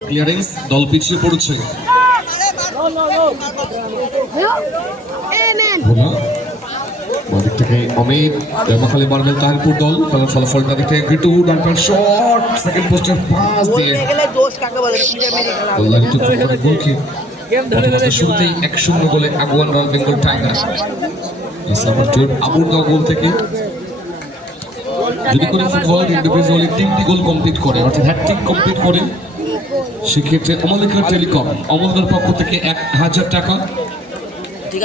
Clearance দল পিছিয়ে পড়ছে। অমিত জয়মাখালী মার্বেল তাহিরপুর দল খেলার ফলাফলটা দেখে গ্রিটু ডাম্পার শট সেকেন্ড পোস্টের পাস দিয়ে শুরুতেই 1-0 গোলে আগুয়ান রয়্যাল বেঙ্গল টাইগার। আবুরগাঁও গোল থেকে যদি করে ফুটবল ইন্ডিভিজুয়ালি 3টি গোল কমপ্লিট করে অর্থাৎ হ্যাটট্রিক কমপ্লিট করে সেক্ষেত্রে অমলিকা টেলিকম অমলদের পক্ষ থেকে 1000 টাকা,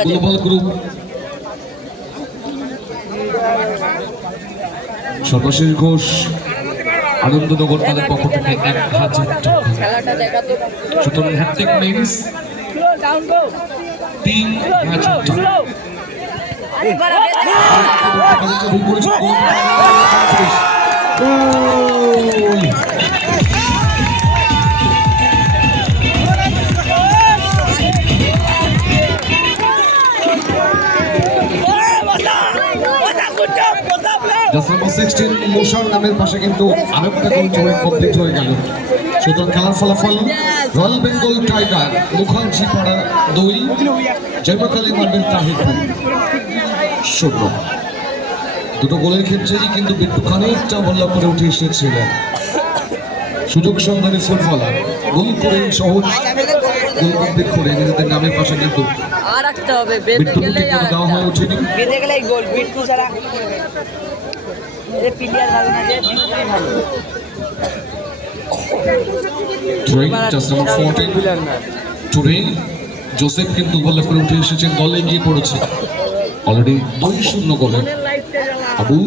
গ্লোবাল গ্রুপ সর্বশেষ ঘোষ আনন্দনগর তাদের পক্ষ থেকে 1000 টাকা। সুতরাং হ্যাটট্রিক মিন্স 3000 টাকা। মোশার নামের পাশে কিন্তু আরেকটা গোল কমপ্লিট হয়ে গেল। সুতরাং খেলার ফলাফল রয়্যাল বেঙ্গল টাইগার মুখার্জি পাড়া 2, জয়মাখালী মার্বেল তাহিরপুর 0। দুটো গোলের ক্ষেত্রেই কিন্তু বিট্টু খানিকটা বল্লা করে উঠে এসেছিলেন। সুযোগ সন্ধানী ফুটবলার গোল করে সহজ গোল কমপ্লিট করে নিজেদের নামের পাশে কিন্তু বিট্টুকে দেওয়া হয়ে ওঠেনি। জোসেফ কিন্তু বল করে উঠে এসেছেন, দলে এগিয়ে পড়েছে অলরেডি 2-0 গোলে। আবু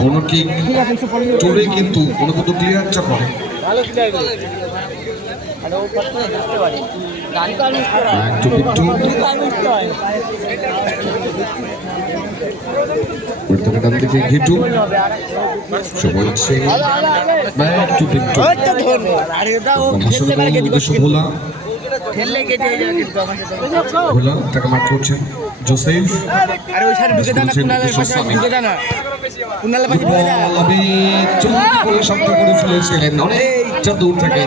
কোনো কিক চলে কিন্তু কোনো কিন্তু ক্লিয়ারটা করে ঘিটু তাকে মাঠ করছে জোসেফ। শব্দ করে ফেলেছিলেন অনেকটা দূর থেকে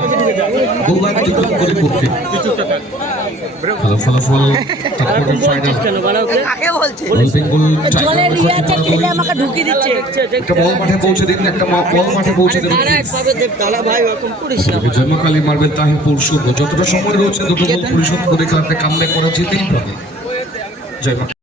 ফলাফল একটা বল মাঠে পৌঁছে দিন, একটা বল মাঠে পৌঁছে দেবেন। জয়মাখালী মার্বেল তাহিরপুর শুভ যতটা সময় রয়েছে দুটো গোল পরিশোধ করে খেলাতে কামব্যাক করা যেতেই পারে। জয়মাখালী